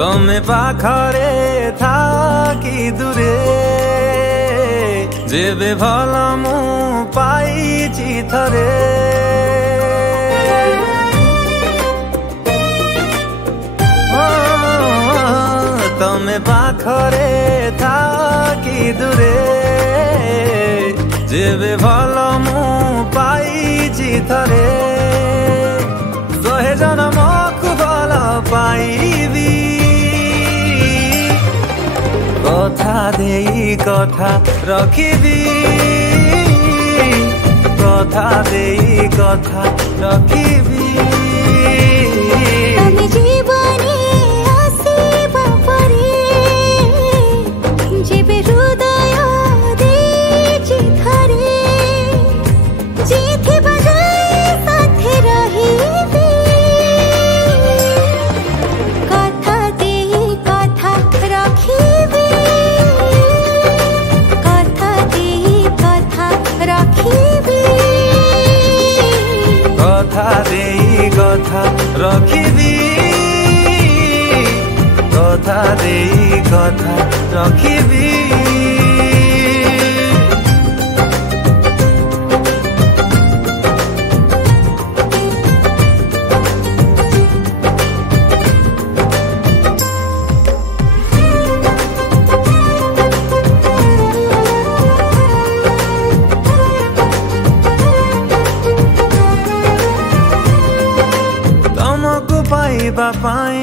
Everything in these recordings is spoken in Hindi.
तमे पाखरे थाकी दूरे जेबे भल मु पाइछि थरे तमे पाखरे थाकी दूरे जेबे भल मु पाइछि थरे सोहे जनमकु भल पाइबी कथा देई कथा रखिबी कथा देई कथा रखिबी जीवने आसीबा परे जेबे हृदय देछि थरे जेथि बजाई साथे रहिबी कथा देई कथा रखिबी कथा देई कथा रखिबी कथा देई कथा रखिबी कथा देई कथा रखिबी पाइबा पाई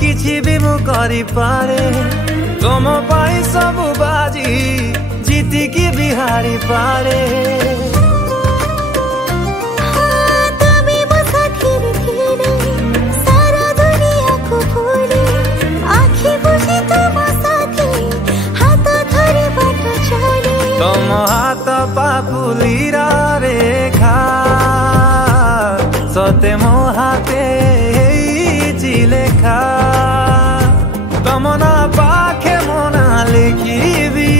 किछि भी मु करि पारे तुम पाई सब बाजी जीती की बिहारी पारे तमे मो साथी रे सारा दुनिया को भूले आखि बुझी तुम साथी हाथ धरे बाट चले तुम हाथ पापुलीरा रेखा सते मो हाथे लेखा तमना पाखे मोना लिखिबी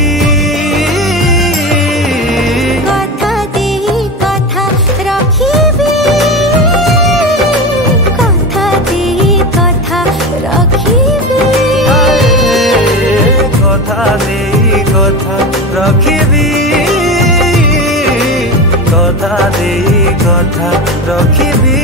कथा देई कथा रखिबी कथा देई कथा रखिबी कथा देई कथा रखिबी कथा देई कथा रखिबी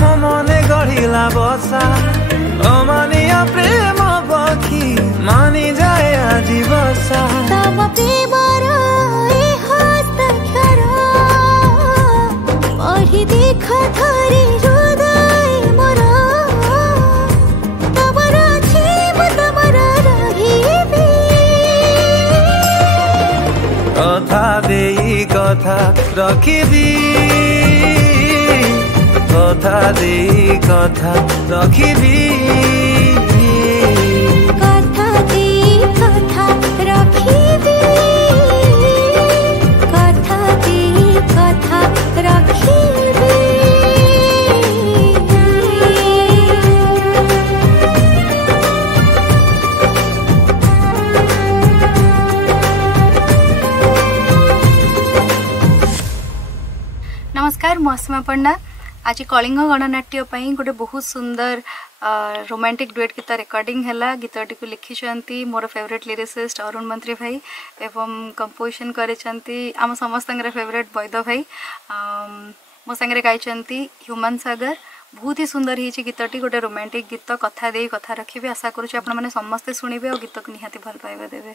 मो मने गढ़िला बसा अमानिया प्रेम पखी मानी जाए आजी बसा तम प्रेमर ए हस्ताक्षर पढ़ी देख धरे हृदय मोर तमर जीव तमर रहिबी कथा देई कथा रखिबी कथा देई कथा रखिबी कथा देई कथा रखिबी कथा देई कथा रखिबी नमस्कार मौसमा पंडा आज कलिंग गणनाट्य गोटे बहुत सुंदर रोमांटिक डुएट गीत रेकर्डिंग है गीतटी को लिखिं मोर फेवरेट लिरिसिस्ट अरुण मंत्री भाई एवं कंपोजिशन करिसेंती आम समस्त फेवरेट वैद भाई मो सांगे गाई ह्यूमन सागर बहुत ही सुंदर ही गीतटी गोटे रोमांटिक गीत कथा दे कथा रखिए आशा करुँच आपने समस्ते शुणे और गीत को निहाती भल पाइबा देवे।